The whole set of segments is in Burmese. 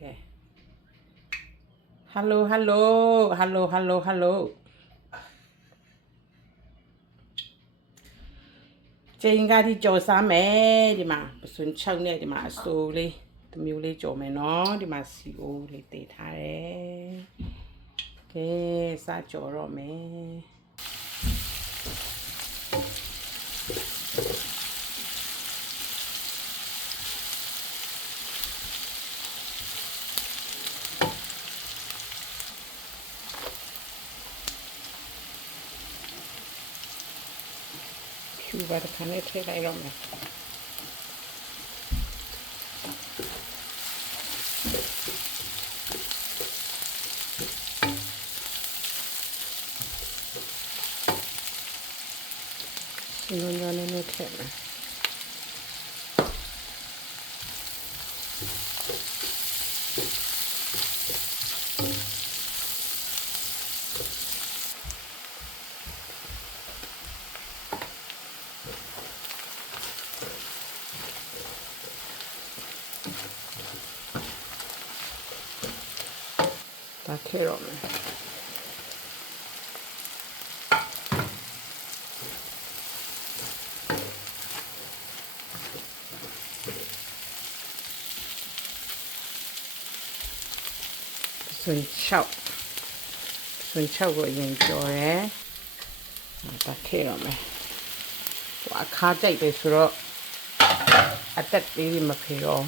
Okay. Hello, hello, hello, hello, hello. ချိန်ကဒီကြော်စားမယ်ဒီမှာပစွန်6နဲ့ဒီမှာအစိုးလေးတစ်မျိုးလေးကြော်မယ်နော်ဒီမှာစီအိုးလေးတည်ထားတယ်ကဲစားကြော်တော့မယ်ဖြူပါတခါနဲ့ထည့်လိုက်တော့မယ်ဒီလိုမျိုးနဲ့ထည့်မယ်ဒါထည့်တော့မယ်စွန်6ကိုအရင်ကြော်ရဲဒါထည့်တော့မယ်အခါကြိုက်တယ်ဆိုတော့အတက်လေးမဖေတော့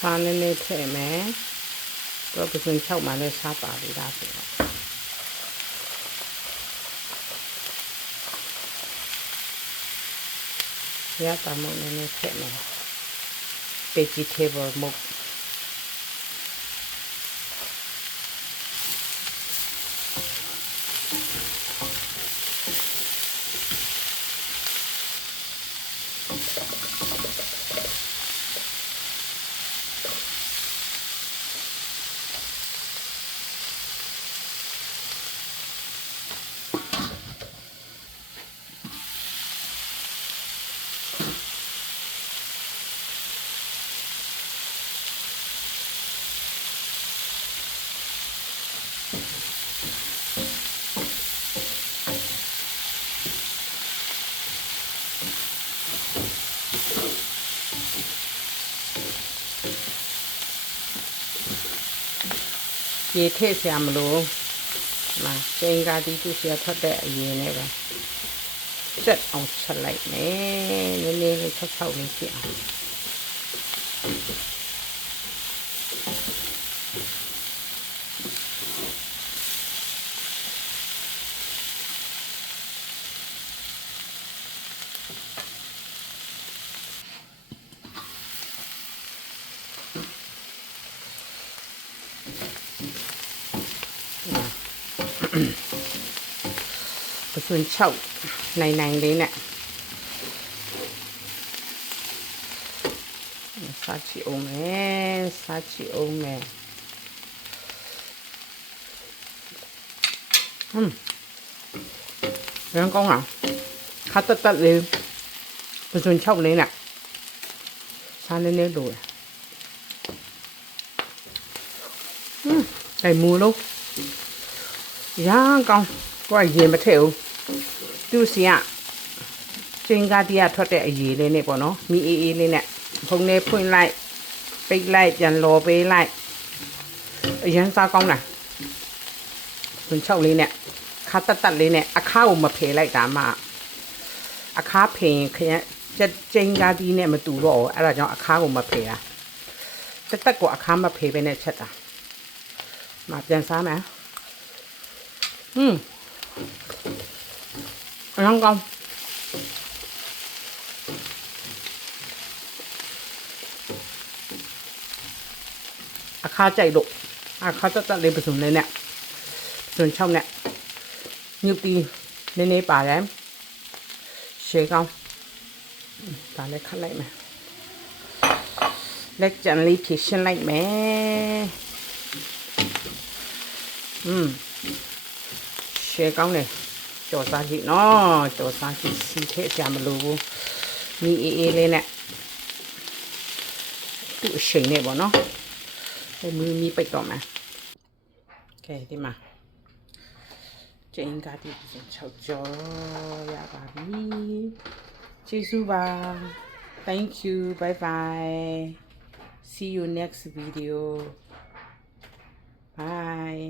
စားနည်းနည်းထည့်မယ်တော့ပစွန်6မှလည်းစားပါသေးတာဆိုတော့ရတာမနည်းနည်းထည့်မယ် vegetable မုတ်ရေထည့်ဆရာမလို့မှာချိန်ကဒီသူဆရာထွက်တဲ့အရင်နဲ့ပဲစက်အောင်ချက်လိုက်မယ်နည်းနည်းလေး၆လေးဖြစ်အောင်ပစွန်6နိုင်လေးနဲ့စားချီအောင်မယ်ရန်ကောင်းလားခတ်တက်လေးပစွန်6လေးနဲ့စားနည်းနည်းလိုတယ်မူလို့ရန်ကောင်းကိုယ်ရင်မထည့်ဘူးသူစီကချိန်ကတည်းကထွက်တဲ့အရေးလေးနဲ့ပေါ့နော်မီအေးအေးလေးနဲ့ဖုံလေးဖွင့်လိုက်ပိတ်လိုက်ပြန်လော်ပေးလိုက်အရန်စားကောင်းတာစွန်6လေးနဲ့ခါတက်လေးနဲ့အခါကိုမဖယ်လိုက်တာမှအခါဖယ်ရင်ခရင်ချိန်ကတည်းနဲ့မတူတော့ဘူးအဲ့ဒါကြောင့်အခါကိုမဖယ်တာတက်ကိုအခါမဖယ်ပဲနဲ့ချက်တာမပြန်စားမယ်အရန်ကောင်းအခါကြိုက်လို့အခါတက်လေးပစွန်လေးနဲ့စွန်6နဲ့ညူတီနည်းနည်းပါတယ်ရှေးကောင်းဒါလည်းခတ်လိုက်မယ် လက်ကြံလေးဖြည့်ရှင်းလိုက်မယ်ရှယ်ကောင်းတယ်ကြော်စားကြည့်နော်ကြော်စားကြည့်စီထည့်ကြမလို့ဘူးနီးအေးလေးနဲ့သူ့အရှိန်နဲ့ပေါ့နော်မီပိတ်တော့မယ်ကဲဒီမှာကျင်းကားဒီ6ကြောရပါပြီကျေးဇူးပါ thank you bye bye see you next video bye